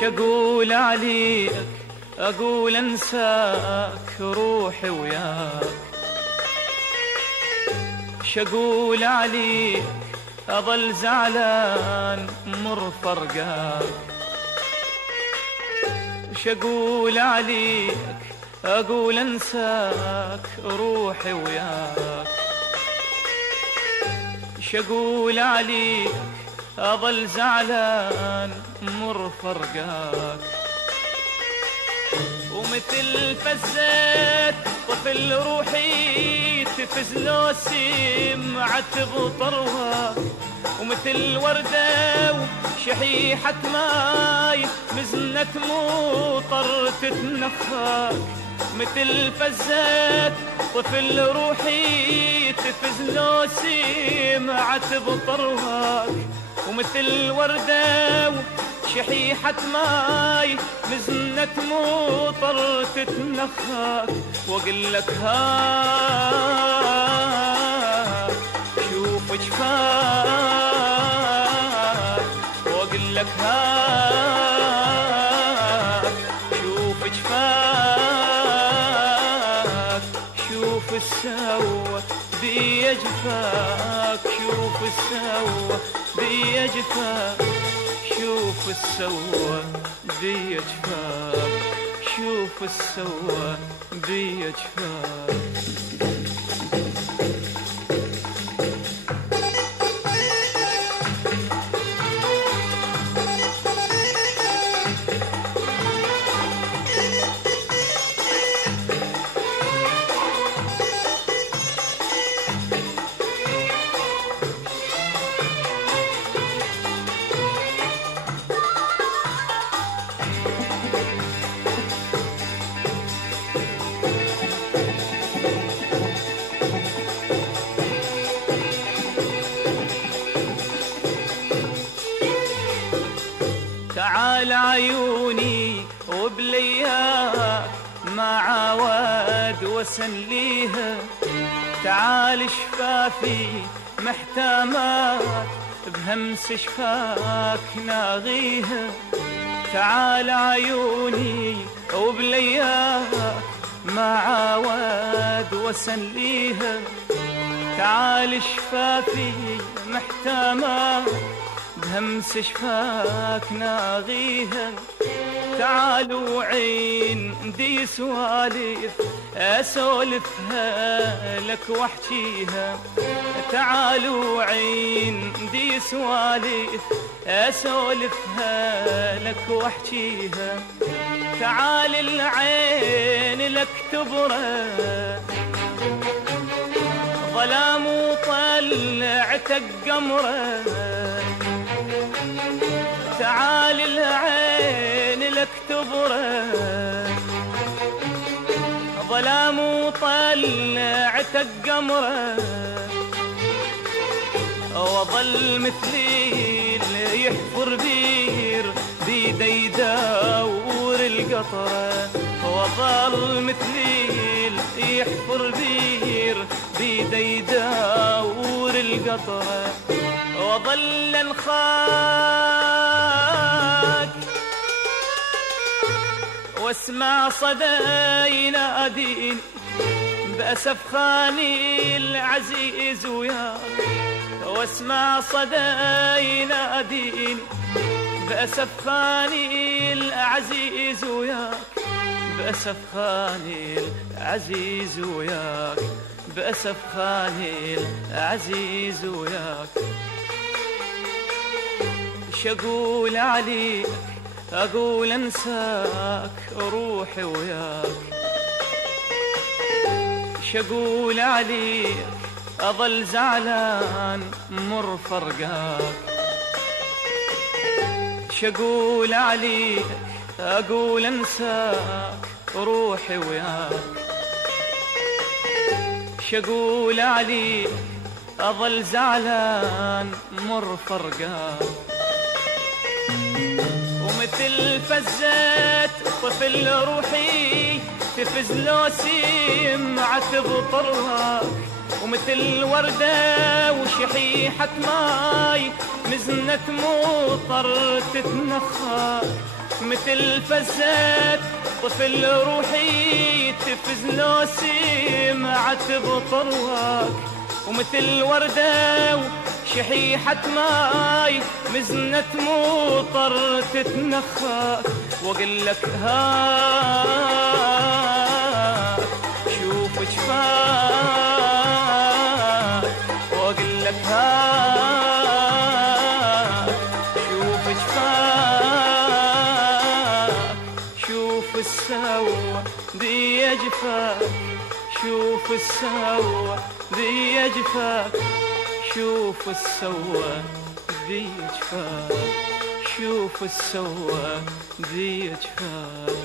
شقول عليك أقول أنساك روحي وياك، شقول عليك أظل زعلان مر فرقاك، شقول عليك أقول أنساك روحي وياك، شقول عليك أظل زعلان مر فرقاك. ومثل فزات طفل روحي تفز لو سمعت بطرواك، ومثل وردة وشحيحة ماي مزنة مطر تتنخاك، مثل فزات طفل روحي تفز لو سمعت بطرواك، ومثل وردة شحيحة ماي مزنة مطر تتنخاك. واقول لك ها شوف جفاك، واقول لك ها شوف جفاك، شوف السوا بي جفاك، شوف السوا بي جفاك، شوف السوا بي جفاك، شوف السوا بي جفاك. تعال عيوني وبلياك ما عاود وسنليها، تعال شفافي محتامات بهمس شفاك ناغيها، تعال عيوني وبلياك ما عاود وسنليها، تعال شفافي محتامات بهمس شفاك ناغيها، تعالوا عين دي سوالف اسولفها لك واحكيها، تعالوا عين دي سوالف اسولفها لك واحكيها، تعال العين لك تبرى ظلام وطلعتك قمره، تعال العين لك تبرى ظلام وطلعتك قمره، وظل مثلي اللي يحفر بير بيدي يدور القطره، وظل مثلي اللي يحفر بير بيدي يدور القطره، وظل انخاك واسمع صدى يناديني بأسف خاني العزيز وياك، واسمع صدى يناديني بأسف خاني العزيز وياك، بأسف خاني العزيز وياك، بأسف خاني العزيز وياك. شقول عليك أقول أنساك روحي وياك، شقول عليك أظل زعلان مر فرقاك، شقول عليك أقول أنساك روحي وياك، شقول عليك أظل زعلان مر فرقاك. ومثل فزات طفل روحي تفز لو سمعت بطرواك، ومثل وردة وشحيحة ماي مزنة مطر تتنخاك، مثل فزات طفل روحي تفز لو سمعت بطرواك، ومثل وردة وشحيحة ماي مزنة مطر تتنخاك، واقول لك هاك شوف جفاك، واقول لك هاك شوف جفاك، شوف السوا دي جفاك، شوف السوا دي جفاك، شوف السوا دي جفاك، شوف السوا دي جفاك.